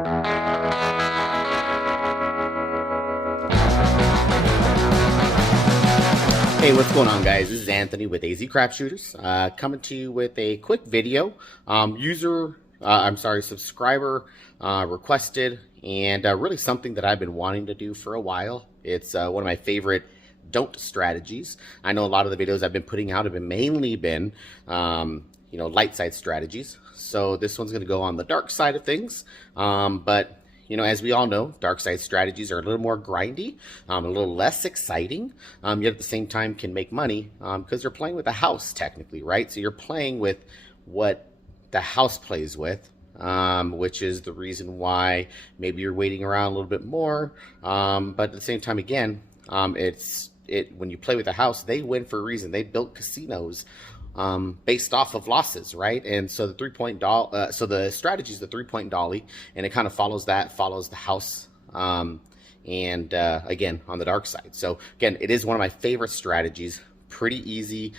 Hey, what's going on, guys? This is Anthony with AZ Crap Shooters, coming to you with a quick video. Subscriber requested, and really something that I've been wanting to do for a while. It's one of my favorite don't strategies. I know a lot of the videos I've been putting out have been mainly light side strategies. So this one's going to go on the dark side of things, but as we all know, dark side strategies are a little more grindy, a little less exciting, yet at the same time can make money because you're playing with a house technically, right? So you're playing with what the house plays with, which is the reason why maybe you're waiting around a little bit more. But at the same time, again, when you play with the house, they win for a reason. They built casinos based off of losses, right? And so the 3-point dolly, so the strategy is the 3-point dolly, and it kind of follows the house, again, on the dark side. So again, it is one of my favorite strategies. Pretty easy.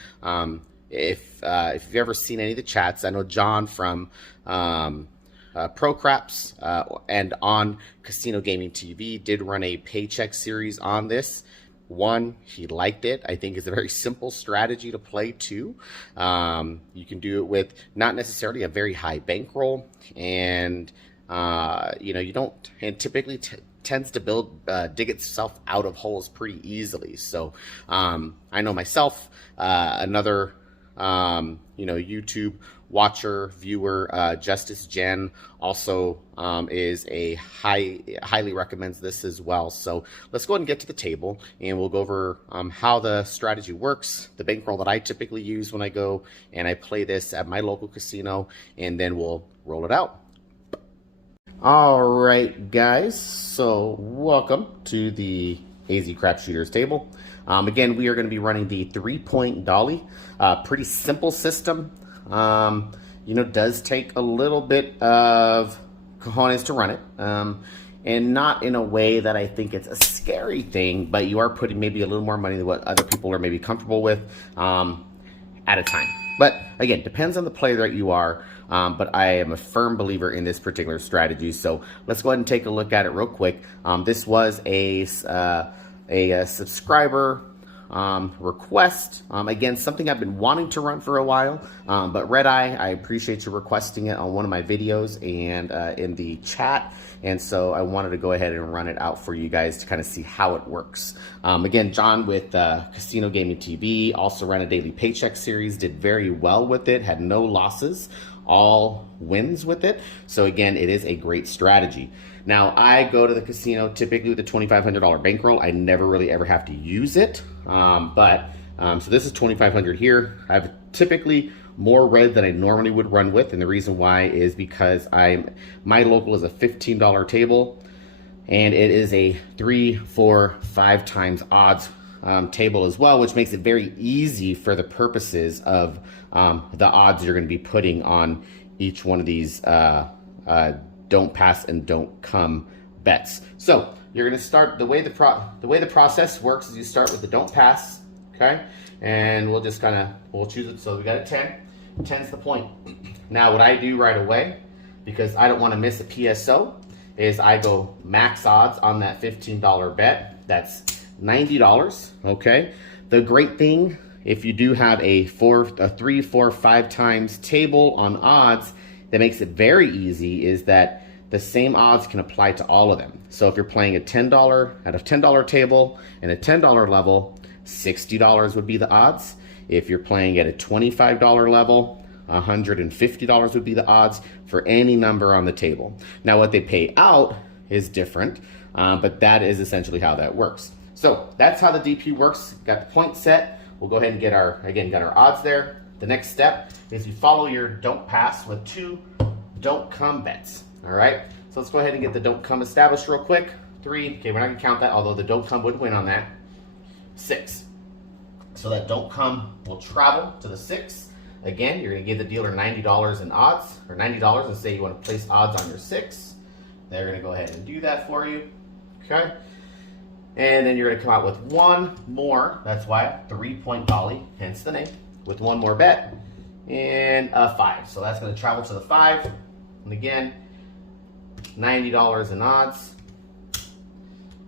If you've ever seen any of the chats, I know John from Pro Craps and on Casino Gaming TV did run a paycheck series on this. One, he liked it. I think it's a very simple strategy to play too. You can do it with not necessarily a very high bankroll, and you don't, and typically tends to dig itself out of holes pretty easily. So I know myself, another YouTube watcher, viewer, Justice Jen also is highly recommends this as well. So let's go ahead and get to the table, and we'll go over how the strategy works, the bankroll that I typically use when I go and I play this at my local casino, and then we'll roll it out. All right, guys, so welcome to the AZ Crap Shooters table. Again, we are going to be running the 3-point dolly. Pretty simple system. Does take a little bit of cojones to run it, and not in a way that I think it's a scary thing, but you are putting maybe a little more money than what other people are maybe comfortable with at a time. But again, depends on the player that you are, but I am a firm believer in this particular strategy. So let's go ahead and take a look at it real quick. This was a subscriber request. Again, something I've been wanting to run for a while, but Red Eye, I appreciate you requesting it on one of my videos and in the chat, and so I wanted to go ahead and run it out for you guys to kind of see how it works. Again, John with Casino Gaming TV also ran a Daily Paycheck series, did very well with it, had no losses, all wins with it. So again, it is a great strategy. Now, I go to the casino typically with a $2,500 bankroll. I never really ever have to use it, so this is $2,500 here. I have typically more red than I normally would run with, and the reason why is because my local is a $15 table, and it is a 3, 4, 5 times odds table as well, which makes it very easy for the purposes of the odds you're going to be putting on each one of these don't pass and don't come bets. So you're going to start the way the process works is you start with the don't pass, okay? And we'll just we'll choose it. So we got a 10. 10's the point. Now what I do right away, because I don't want to miss a PSO, is I go max odds on that $15 bet. That's $90, okay? The great thing, if you do have a 3, 4, 5 times table on odds, that makes it very easy is that the same odds can apply to all of them. So if you're playing at a $10 table and a $10 level, $60 would be the odds. If you're playing at a $25 level, $150 would be the odds for any number on the table. Now what they pay out is different, but that is essentially how that works. So that's how the DP works. Got the point set. We'll go ahead and get our odds there. The next step is you follow your don't pass with 2 don't come bets. All right, so let's go ahead and get the don't come established real quick. 3, okay, we're not gonna count that, although the don't come would win on that. 6, so that don't come will travel to the 6. Again, you're gonna give the dealer $90 in odds, or $90, and say you wanna place odds on your 6. They're gonna go ahead and do that for you, okay? And then you're gonna come out with one more, that's why 3-point dolly, hence the name, with one more bet, and a 5. So that's gonna travel to the 5, and again, $90 in odds.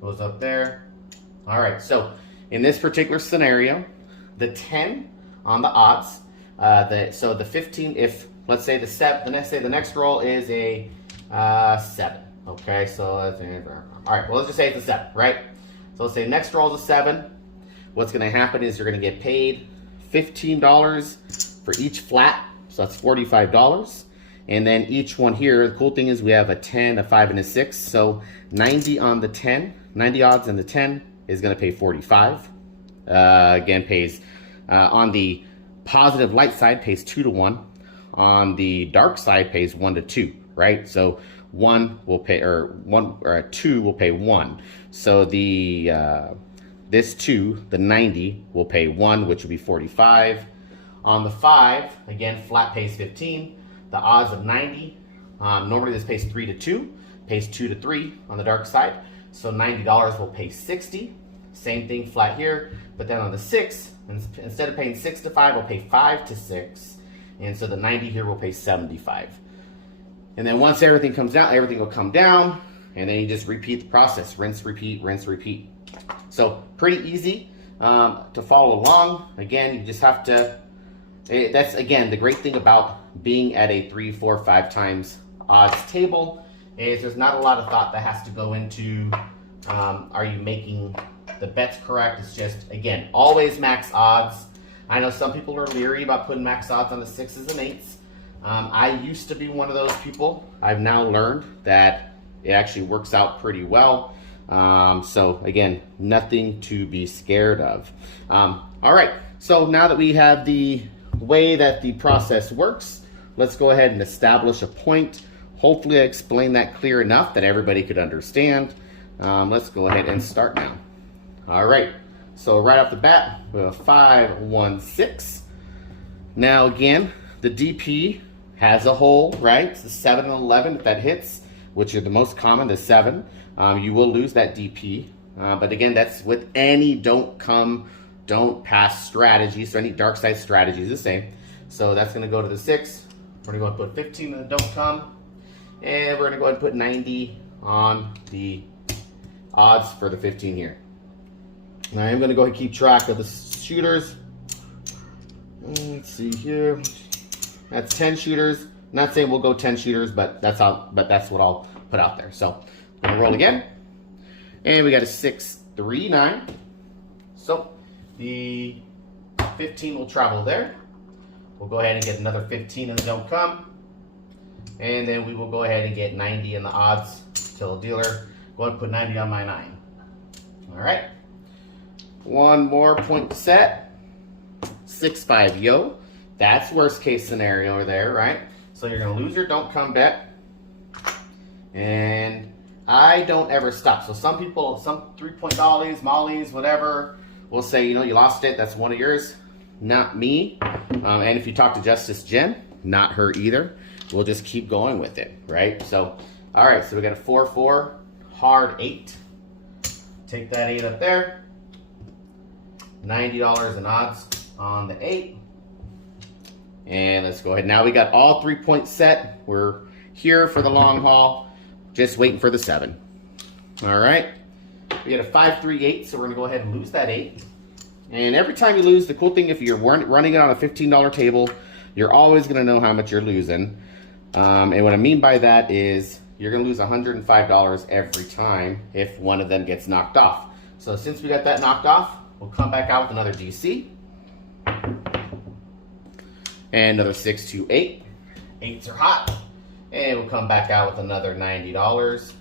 Goes up there. All right, so in this particular scenario, the 10 on the odds, so the 15, if let's say the next roll is a 7. Okay, so all right, well, let's just say it's a 7, right? So let's say next roll is a 7. What's going to happen is you're going to get paid $15 for each flat, so that's $45. And then each one here, the cool thing is we have a 10, a 5, and a 6. So 90 on the 10, 90 odds on the 10 is going to pay 45. Again, pays on the positive light side pays 2 to 1. On the dark side pays 1 to 2, right? So 1 will pay, or 2 will pay 1. So the this 2, the 90, will pay 1, which will be 45. On the 5, again, flat pays 15. The odds of 90, normally this pays 3 to 2, pays 2 to 3 on the dark side. So $90 will pay 60. Same thing flat here, but then on the 6, instead of paying 6 to 5, we'll pay 5 to 6. And so the 90 here will pay 75. And then once everything comes down, everything will come down, and then you just repeat the process. Rinse, repeat, rinse, repeat. So pretty easy to follow along. Again, you just have to, that's again, the great thing about being at a 3, 4, 5 times odds table is there's not a lot of thought that has to go into, are you making the bets correct? It's just, again, always max odds. I know some people are leery about putting max odds on the 6s and 8s. I used to be one of those people. I've now learned that it actually works out pretty well. So again, nothing to be scared of. All right, so now that we have the way that the process works, let's go ahead and establish a point. Hopefully I explained that clear enough that everybody could understand. Let's go ahead and start now. All right, so right off the bat, we have 5, 1, 6. Now again, the DP has a hole, right? It's the 7 and 11 if that hits, which are the most common, the 7. You will lose that DP. But again, that's with any don't pass strategy. So any dark side strategy is the same. So that's going to go to the 6. We're going to go and put 15 in the don't come. And we're going to go ahead and put 90 on the odds for the 15 here. Now I'm going to go ahead and keep track of the shooters. Let's see here. That's 10 shooters. Not saying we'll go 10 shooters, but that's what I'll put out there. So I'm going to roll again. And we got a 6, 3, 9. So the 15 will travel there. We'll go ahead and get another 15 in the don't come. And then we will go ahead and get 90 in the odds. Tell the dealer, go ahead and put 90 on my 9. All right. One more point set. 6, 5, yo. That's worst case scenario over there, right? So you're going to lose your don't come bet. And I don't ever stop. So some people, some 3-point dollies, mollies, whatever, will say, you know, you lost it. That's one of yours. Not me. And if you talk to Justice Jen, not her either. We'll just keep going with it, right? So, all right. So we got a 4, 4, hard 8. Take that 8 up there. $90 in odds on the 8. And let's go ahead. Now we got all 3-point set. We're here for the long haul. Just waiting for the 7. All right. We got a 5, 3, 8. So we're going to go ahead and lose that 8. And every time you lose, the cool thing, if you're running it on a $15 table, you're always going to know how much you're losing. And what I mean by that is you're going to lose $105 every time if one of them gets knocked off. So since we got that knocked off, we'll come back out with another DC. And another 6, 2, 8. 8s are hot. And we'll come back out with another $90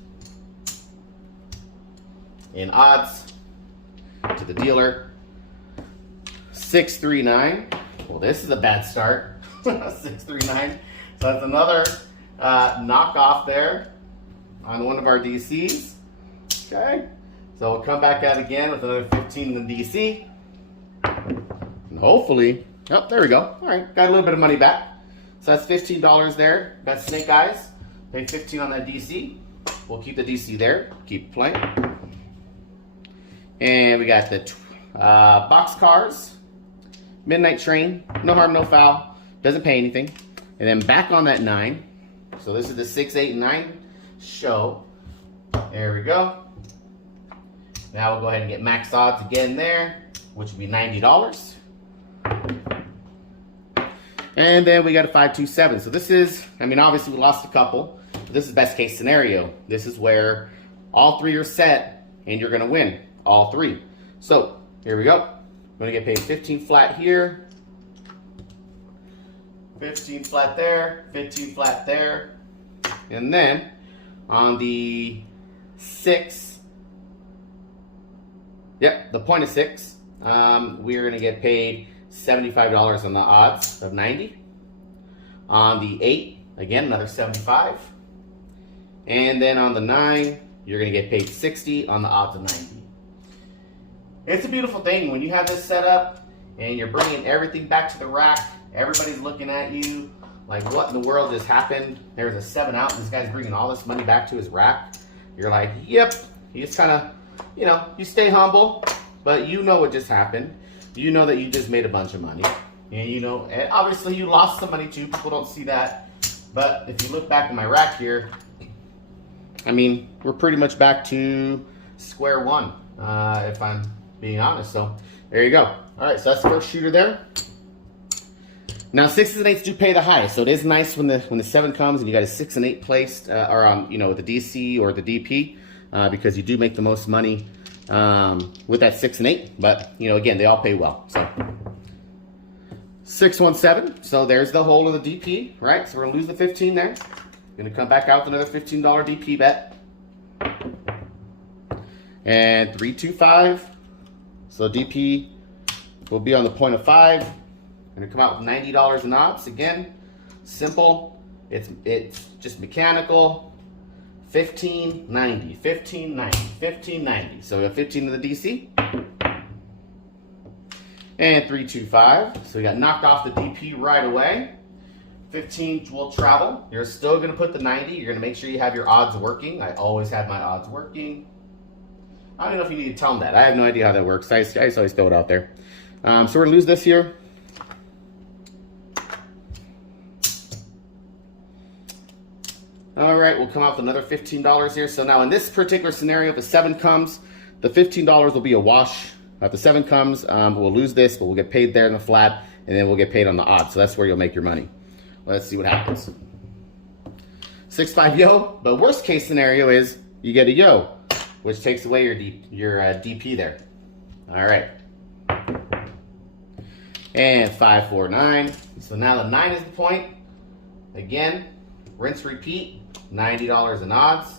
in odds to the dealer. 6, 3, 9. Well, this is a bad start. 6, 3, 9. So that's another knockoff there on one of our DCs. Okay. So we'll come back out again with another 15 in the DC. And hopefully, oh, there we go. All right, got a little bit of money back. So that's $15 there. That's Snake Eyes. Pay 15 on that DC. We'll keep the DC there. Keep playing. And we got the box cars. Midnight Train. No harm, no foul. Doesn't pay anything. And then back on that 9. So this is the 6, 8, and 9 show. There we go. Now we'll go ahead and get max odds again there, which would be $90. And then we got a 527. So this is, I mean, obviously we lost a couple. But this is best case scenario. This is where all three are set and you're going to win all three. So here we go. I'm going to get paid 15 flat here, 15 flat there, 15 flat there. And then on the 6, the point of 6, we're going to get paid $75 on the odds of 90. On the 8, again, another 75. And then on the 9, you're going to get paid 60 on the odds of 90. It's a beautiful thing when you have this set up and you're bringing everything back to the rack. Everybody's looking at you like, what in the world just happened? There's a 7 out and this guy's bringing all this money back to his rack. You're like, yep. You just kind of, you know, you stay humble, but you know what just happened. You know that you just made a bunch of money. And you know, and obviously you lost some money too. People don't see that. But if you look back in my rack here, I mean, we're pretty much back to square one, if I'm being honest. So there you go. All right, so that's the first shooter there. Now 6s and 8s do pay the highest, so it is nice when the 7 comes and you got a 6 and 8 placed, or on, you know, with the DC or the DP, because you do make the most money with that 6 and 8. But you know, again, they all pay well. So 617. So there's the whole of the DP, right? So we're gonna lose the 15 there. Gonna come back out with another $15 DP bet. And 325. So DP will be on the point of 5. Gonna come out with $90 in odds. Again, simple. It's just mechanical. 1590, 1590, 1590. So we have 15 to the DC. And 325. So we got knocked off the DP right away. 15 will travel. You're still gonna put the 90. You're gonna make sure you have your odds working. I always have my odds working. I don't know if you need to tell them that. I have no idea how that works. I just always throw it out there. So we're gonna lose this here. All right, we'll come out with another $15 here. So now in this particular scenario, if the 7 comes, the $15 will be a wash. If the 7 comes, we'll lose this, but we'll get paid there in the flat, and then we'll get paid on the odds. So that's where you'll make your money. Let's see what happens. 6-5 yo, but worst case scenario is you get a yo, which takes away your DP there. All right. And 549. So now the 9 is the point. Again, rinse, repeat. $90 in odds.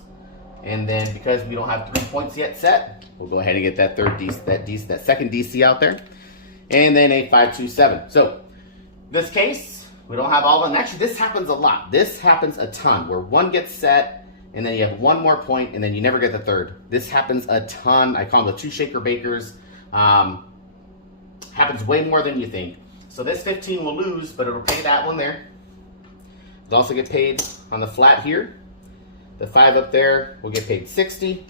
And then because we don't have 3 points yet set, we'll go ahead and get that that second DC out there. And then a 527. So this case, we don't have all of them. Actually, this happens a lot. This happens a ton where one gets set and then you have one more point and then you never get the third. This happens a ton. I call them the 2 shaker bakers. Happens way more than you think. So this 15 will lose, but it'll pay that one there. It'll also get paid on the flat here. The 5 up there will get paid 60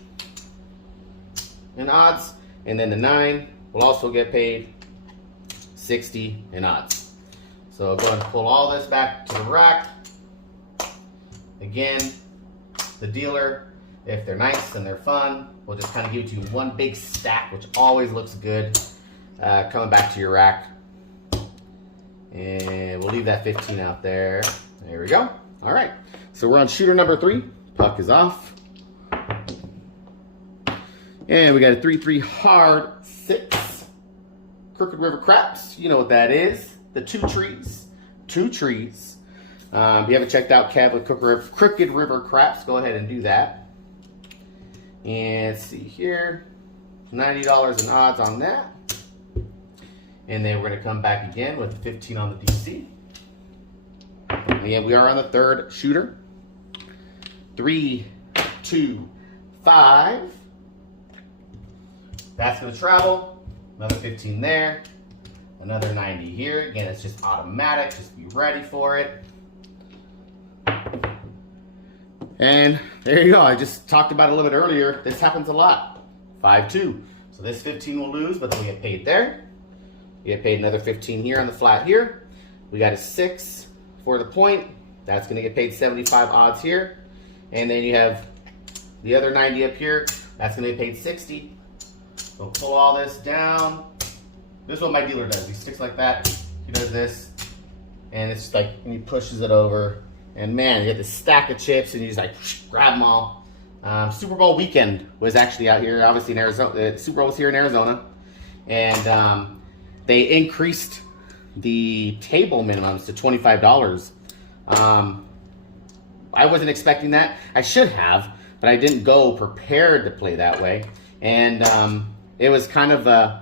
in odds. And then the 9 will also get paid 60 in odds. So I'll go ahead and pull all this back to the rack. Again, the dealer, if they're nice and they're fun, will just kind of give it to you one big stack, which always looks good. Coming back to your rack. And we'll leave that 15 out there. There we go. All right. So we're on shooter number 3. Puck is off. And we got a 3-3 hard 6. Crooked River Craps. You know what that is. The 2 trees. 2 trees. If you haven't checked out Kev with Crooked River Craps, go ahead and do that. And let's see here. $90 in odds on that. And then we're going to come back again with 15 on the DC. And again, we are on the 3rd shooter. 3, 2, 5. That's going to travel. Another 15 there. Another 90 here. Again, it's just automatic. Just be ready for it. And there you go. I just talked about it a little bit earlier. This happens a lot. 5-2. So this 15 will lose, but then we get paid there. You get paid another 15 here on the flat here. We got a 6 for the point. That's going to get paid 75 odds here. And then you have the other 90 up here. That's going to be paid 60. So pull all this down. This is what my dealer does. He sticks like that. He does this. And it's just like, and he pushes it over. And man, you get this stack of chips and you just like grab them all. Super Bowl weekend was actually out here, obviously in Arizona. Super Bowl was here in Arizona. And they increased the table minimums to $25. I wasn't expecting that. I should have, but I didn't go prepared to play that way. And it was kind of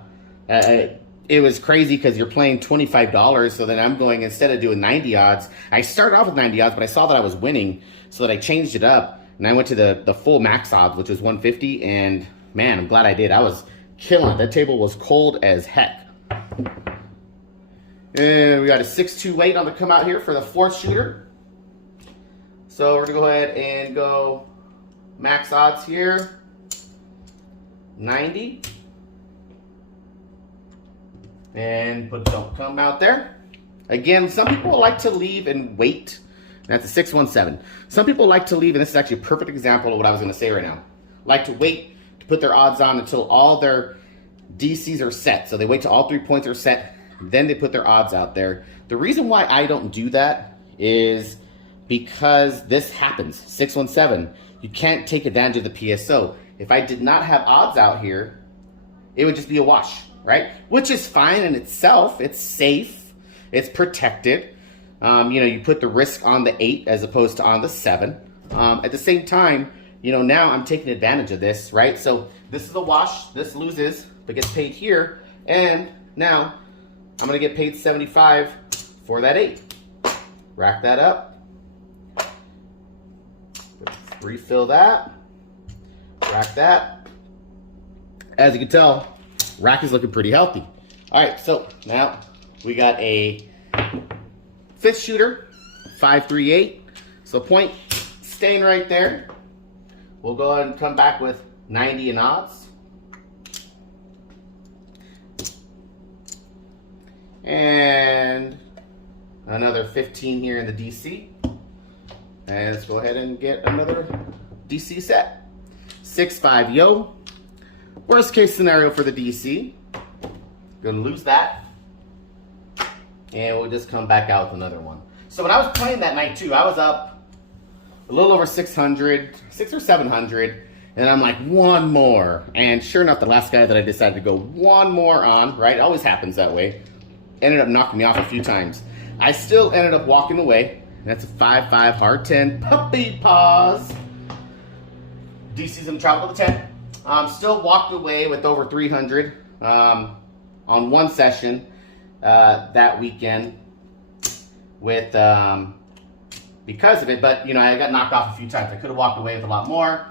it was crazy because you're playing $25. So then I'm going, instead of doing 90 odds, I started off with 90 odds, but I saw that I was winning, so that I changed it up. And I went to the full max odds, which was 150. And man, I'm glad I did. I was killing it. That table was cold as heck. And we got a 628 on the come out here for the fourth shooter. So we're gonna go ahead and go max odds here. 90. And put don't come out there. Again, some people like to leave and wait. That's a 617. Some people like to leave, and this is actually a perfect example of what I was gonna say right now. Like to wait to put their odds on until all their DCs are set. So they wait till all 3 points are set, then they put their odds out there. The reason why I don't do that is because this happens. 617. You can't take advantage of the PSO. If I did not have odds out here, it would just be a wash, right? Which is fine in itself. It's safe. It's protected. You put the risk on the 8 as opposed to on the 7. At the same time, now I'm taking advantage of this, right? So this is a wash. This loses, but gets paid here. And now I'm going to get paid 75 for that 8. Rack that up. Refill that. Rack that. As you can tell, rack is looking pretty healthy. All right, so now we got a fifth shooter, 538. So point staying right there. We'll go ahead and come back with 90 in odds. And another 15 here in the DC. And let's go ahead and get another DC set. 6-5 yo. Worst case scenario for the DC. Gonna lose that. And we'll just come back out with another one. So when I was playing that night too, I was up a little over 600, 600 or 700. And I'm like, one more. And sure enough, the last guy that I decided to go one more on, right? It always happens that way. Ended up knocking me off a few times. I still ended up walking away. That's a 5-5 hard 10 puppy paws. DC's in travel to 10. Still walked away with over 300 on one session that weekend with because of it. But I got knocked off a few times. I could have walked away with a lot more.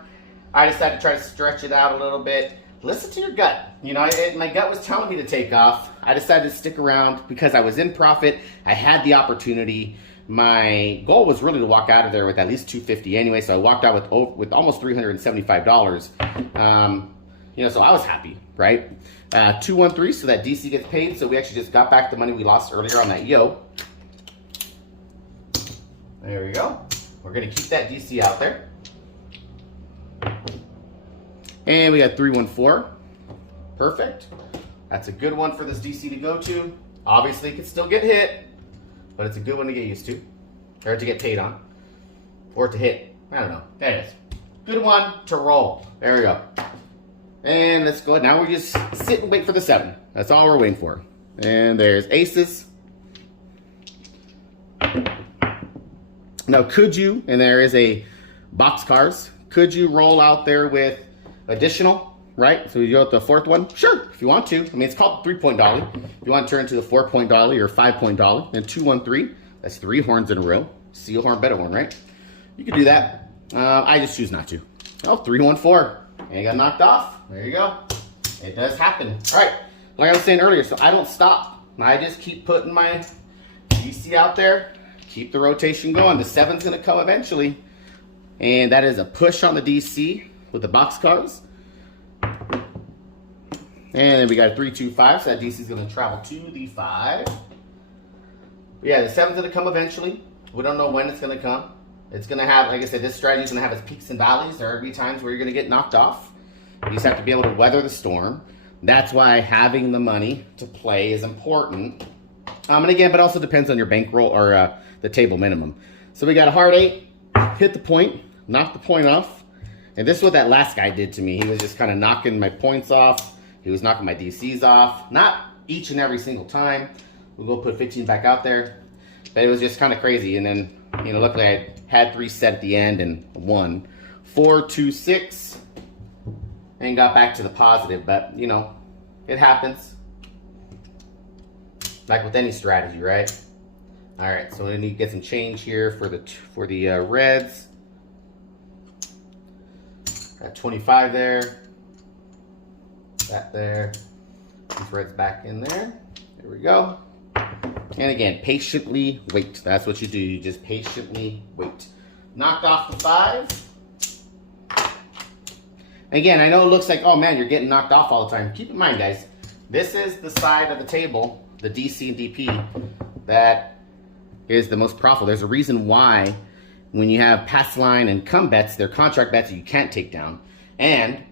I decided to try to stretch it out a little bit. Listen to your gut. My gut was telling me to take off. I decided to stick around because I was in profit. I had the opportunity. My goal was really to walk out of there with at least 250 anyway, so I walked out with almost $375. So I was happy, right? 213, so that DC gets paid. So we actually just got back the money we lost earlier on that yo. There we go. We're gonna keep that DC out there. And we got 314. Perfect. That's a good one for this DC to go to. Obviously, it could still get hit, but it's a good one to get used to, or to get paid on, or to hit. I don't know. There it is. Good one to roll. There we go. And let's go. Now we just sit and wait for the 7. That's all we're waiting for. And there's aces. Now, could you, and there is a boxcars, could you roll out there with additional, right? So you go with the fourth one? Sure, if you want to. I mean, it's called 3-point dolly. If you want to turn it into the 4-point dolly or 5-point dolly, then 213. That's 3 horns in a row. Seal horn, better one, right? You could do that. I just choose not to. Oh, 314. And you got knocked off. There you go. It does happen. All right, like I was saying earlier, so I don't stop. I just keep putting my DC out there, keep the rotation going. The 7's going to come eventually. And that is a push on the DC with the boxcars. And then we got a 325, so that DC is going to travel to the 5. Yeah, the 7's going to come eventually. We don't know when it's going to come. It's going to have, like I said, this strategy is going to have its peaks and valleys. There are going to be times where you're going to get knocked off. You just have to be able to weather the storm. That's why having the money to play is important. And again, but also depends on your bankroll or the table minimum. So we got a hard 8, hit the point, knocked the point off. And this is what that last guy did to me. He was just kind of knocking my points off. He was knocking my DCs off. Not each and every single time. We'll go put 15 back out there. But it was just kind of crazy. And then, you know, luckily I had 3 set at the end and won. 4, 2, 6. And got back to the positive. But, you know, it happens. Like with any strategy, right? All right, so we need to get some change here for the reds. Got 25 there. That there. These reds back in there. There we go. And again, patiently wait. That's what you do. You just patiently wait. Knocked off the 5. Again, I know it looks like, oh man, you're getting knocked off all the time. Keep in mind, guys, this is the side of the table, the DC and DP, that is the most profitable. There's a reason why when you have pass line and come bets, they're contract bets that you can't take down. And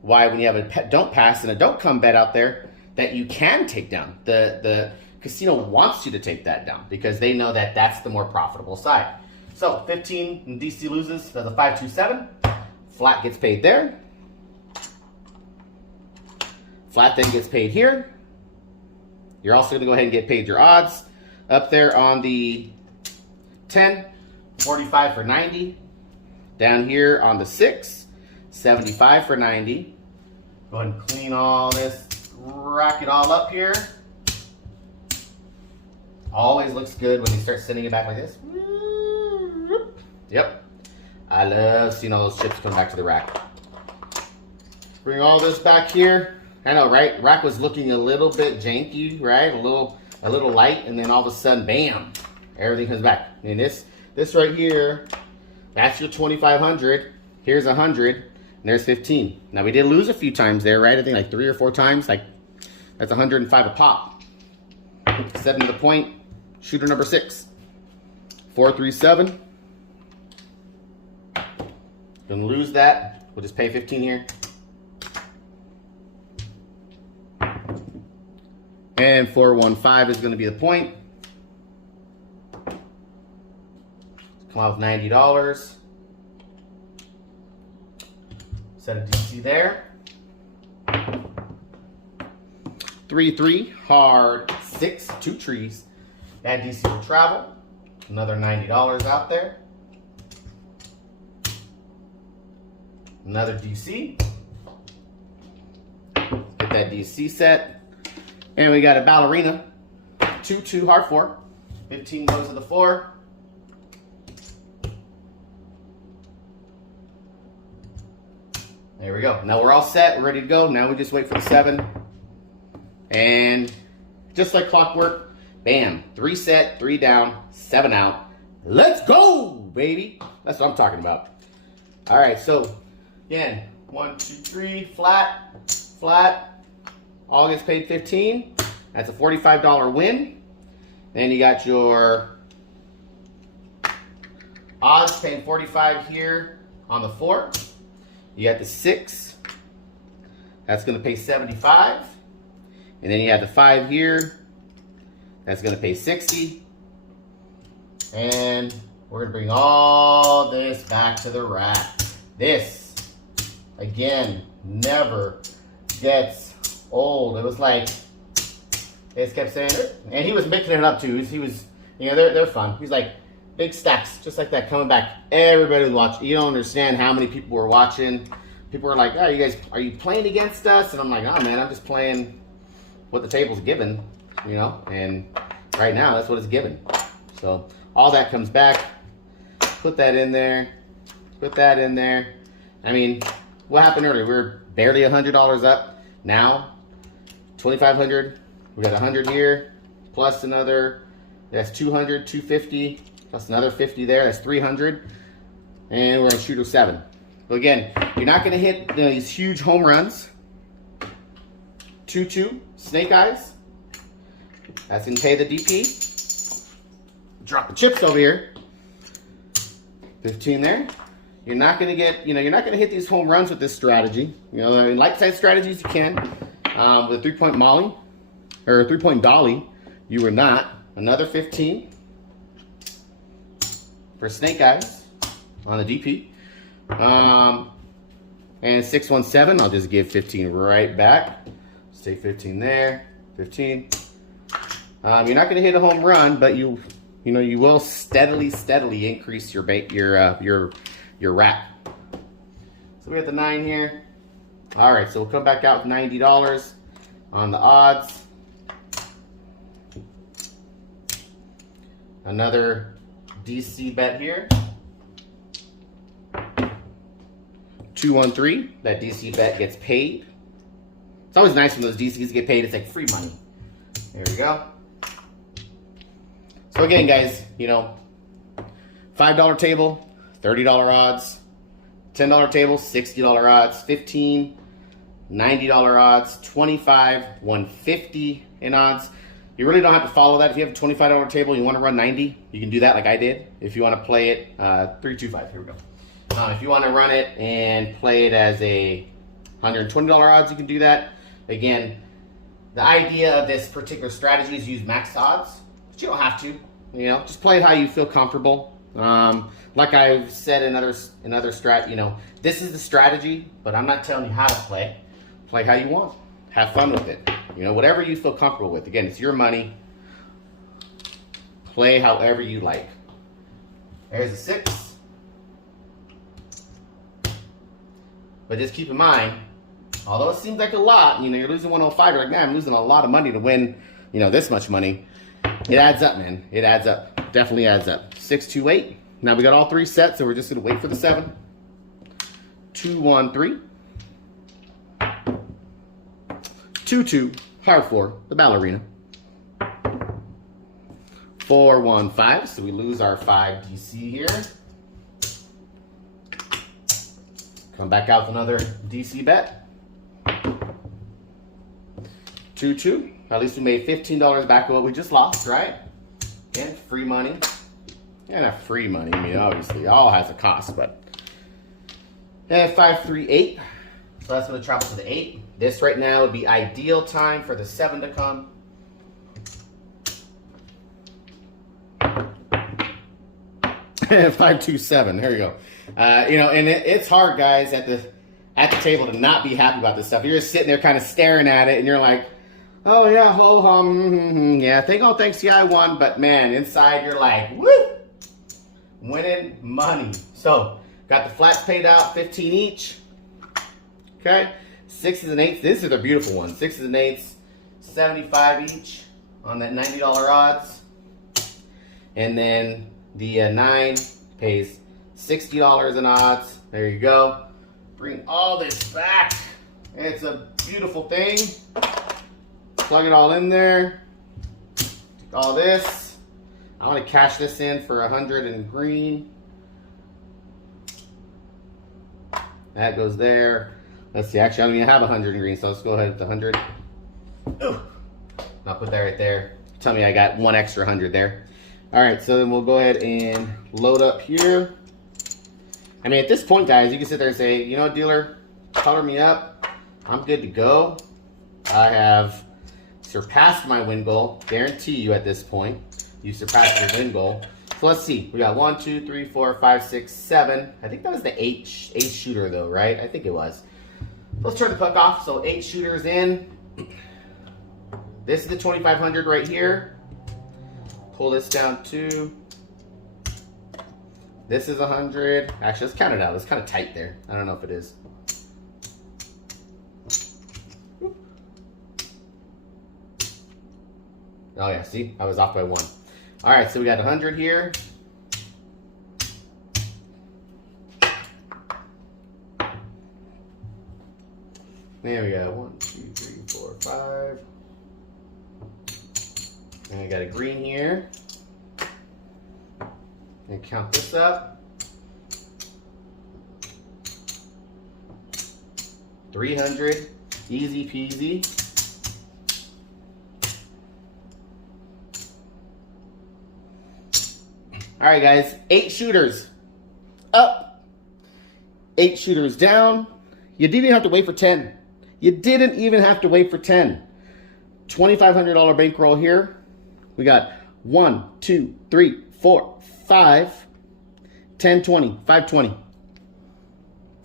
why when you have a don't pass and a don't come bet out there that you can take down. The casino wants you to take that down because they know that that's the more profitable side. So 15 and DC loses, so the 5, 2, 7. Flat gets paid there. Flat then gets paid here. You're also going to go ahead and get paid your odds. Up there on the 10, 45 for 90. Down here on the 6, 75 for 90. Go ahead and clean all this, rack it all up here. Always looks good when you start sending it back like this. Yep. I love seeing all those chips come back to the rack. Bring all this back here. I know, right? Rack was looking a little bit janky, right? A little light, and then all of a sudden, bam, everything comes back. And this right here, that's your 2,500. Here's 100, and there's 15. Now we did lose a few times there, right? I think like 3 or 4 times. Like that's 105 a pop. 7 to the point. Shooter number 6. 4, 3, 7. Gonna lose that. We'll just pay 15 here. And 415 is going to be the point. Come out with $90. Set a DC there. 3, 3, hard 6, 2 trees. Add DC for travel. Another $90 out there. Another DC. Get that DC set. And we got a ballerina. 2, 2, hard 4. 15 goes to the 4. There we go. Now we're all set. We're ready to go. Now we just wait for the 7. And just like clockwork, bam. 3 set, 3 down, 7 out. Let's go, baby. That's what I'm talking about. All right, so again, 1, 2, 3, flat, flat. All gets paid 15. That's a $45 win. Then you got your odds paying 45 here on the 4. You got the 6. That's going to pay 75. And then you have the 5 here. That's going to pay 60. And we're going to bring all this back to the rack. This, again, never gets old. It was like they just kept saying it, and he was mixing it up too. He was, you know, they're fun. He's like big stacks, just like that, coming back. Everybody was watching. You don't understand how many people were watching. People were like, "Oh, you guys, are you playing against us?" And I'm like, "Oh man, I'm just playing what the table's given, you know." And right now, that's what it's given. So all that comes back. Put that in there. Put that in there. I mean, what happened earlier? We were barely $100 up. Now 2,500, we got 100 here, plus another, that's 200, 250, plus another 50 there, that's 300, and we're gonna shoot a 7. So again, you're not gonna hit, you know, these huge home runs. 2, 2, snake eyes, that's gonna pay the DP. Drop the chips over here. 15 there. You're not going to get, you're not going to hit these home runs with this strategy. I mean, light side strategies you can. With a 3-point molly, or a 3-point dolly, you were not. Another 15 for snake eyes on the DP. And 617, I'll just give 15 right back. Let's take 15 there, 15. You're not going to hit a home run, but you will steadily increase your rack. So we have the 9 here. All right, so we'll come back out with $90 on the odds. Another DC bet here. 213. That DC bet gets paid. It's always nice when those DCs get paid. It's like free money. There we go. So again, guys, $5 table, $30 odds. $10 table, $60 odds. 15, $90 odds. 25, $150 in odds. You really don't have to follow that. If you have a $25 table and you want to run 90, you can do that like I did. If you want to play it, 325, here we go. If you want to run it and play it as a $120 odds, you can do that. Again, the idea of this particular strategy is use max odds, but you don't have to. Just play it how you feel comfortable. Like I've said in other strat, this is the strategy, but I'm not telling you how to play. Play how you want. Have fun with it. Whatever you feel comfortable with. Again, it's your money. Play however you like. There's a 6. But just keep in mind, although it seems like a lot, you're losing 105, you're like, man, I'm losing a lot of money to win, this much money. It adds up, man. It adds up. Definitely adds up. 628. Now we got all 3 sets, so we're just going to wait for the 7. 213. 2-2. Hard 4. The ballerina. 415. So we lose our 5 DC here. Come back out with another DC bet. 2-2. At least we made $15 back of what we just lost, right? Again, free money. Yeah, not free money. I mean, obviously, it all has a cost, but. And 538. So that's going to travel to the 8. This right now would be ideal time for the 7 to come. And 527. There you go. And it's hard, guys, at the table to not be happy about this stuff. You're just sitting there kind of staring at it, and you're like, oh, yeah, ho hum, yeah, thanks, yeah, I won. But, man, inside you're like, woo, winning money. So, got the flats paid out, 15 each. Okay, 6s and 8s. These are the beautiful ones. 6s and 8s, 75 each on that $90 odds. And then the 9 pays $60 in odds. There you go. Bring all this back. It's a beautiful thing. Plug it all in there. Take all this. I want to cash this in for 100 in green. That goes there. Let's see. Actually, I don't even have 100 in green, so let's go ahead with the 100. Ooh. I'll put that right there. Tell me I got one extra 100 there. All right, so then we'll go ahead and load up here. I mean, at this point, guys, you can sit there and say, dealer, color me up. I'm good to go. I have surpassed my win goal. Guarantee you at this point, you surpassed your win goal. So let's see. We got 1, 2, 3, 4, 5, 6, 7. I think that was the 8 shooter, though, right? I think it was. Let's turn the puck off. So 8 shooters in. This is the 2,500 right here. Pull this down to. This is 100. Actually, let's count it out. It's kind of tight there. I don't know if it is. Oh yeah, see? I was off by 1. All right, so we got 100 here. There we go. 1, 2, 3, 4, 5. And I got a green here. And count this up. 300. Easy peasy. All right, guys. 8 shooters. up, 8 shooters down. You didn't even have to wait for 10. You didn't even have to wait for 10. $2,500 bankroll here. We got 1, 2, 3, 4, 5, 10, 20, 520.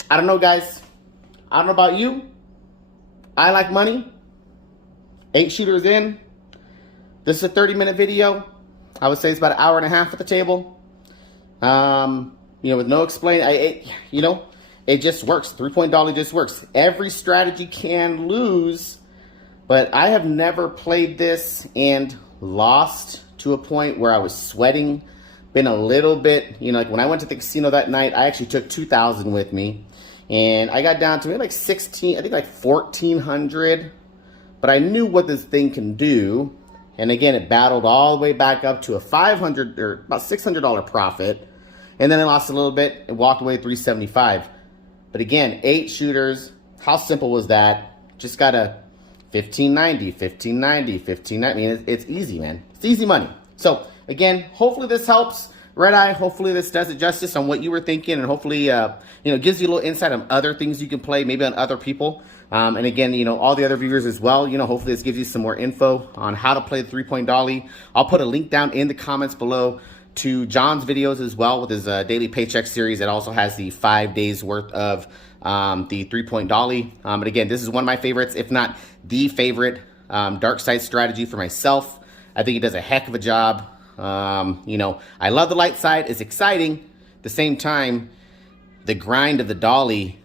I don't know, guys. I don't know about you. I like money. 8 shooters in. This is a 30-minute video. I would say it's about an hour and a half at the table. With no explain, it just works. 3-point dolly just works. Every strategy can lose, but I have never played this and lost to a point where I was sweating. Been a little bit, like when I went to the casino that night, I actually took 2,000 with me, and I got down to maybe like 16, I think like 1,400, but I knew what this thing can do. And again, it battled all the way back up to a $500 or about $600 profit. And then I lost a little bit and walked away 375. But again, 8 shooters. How simple was that? Just got a 1590, 1590, 1590. I mean, it's easy, man. It's easy money. So again, hopefully this helps. Red Eye, hopefully this does it justice on what you were thinking, and hopefully, gives you a little insight on other things you can play, maybe on other people. And again, all the other viewers as well, hopefully this gives you some more info on how to play the 3-point dolly. I'll put a link down in the comments below to John's videos as well with his Daily Paycheck series. It also has the 5 days worth of the 3-point dolly. But again, this is one of my favorites, if not the favorite Darkside strategy for myself. I think he does a heck of a job. I love the light side. It's exciting. At the same time, the grind of the dolly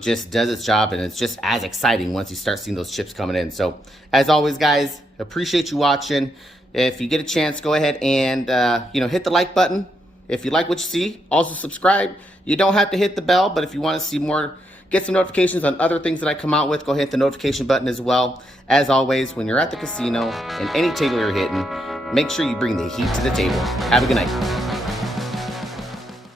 just does its job, and it's just as exciting once you start seeing those chips coming in. So as always, guys, appreciate you watching. If you get a chance, go ahead and hit the like button if you like what you see. Also subscribe. You don't have to hit the bell, but if you want to see more, get some notifications on other things that I come out with, go hit the notification button as well. As always, when you're at the casino and any table you're hitting, make sure you bring the heat to the table. Have a good night.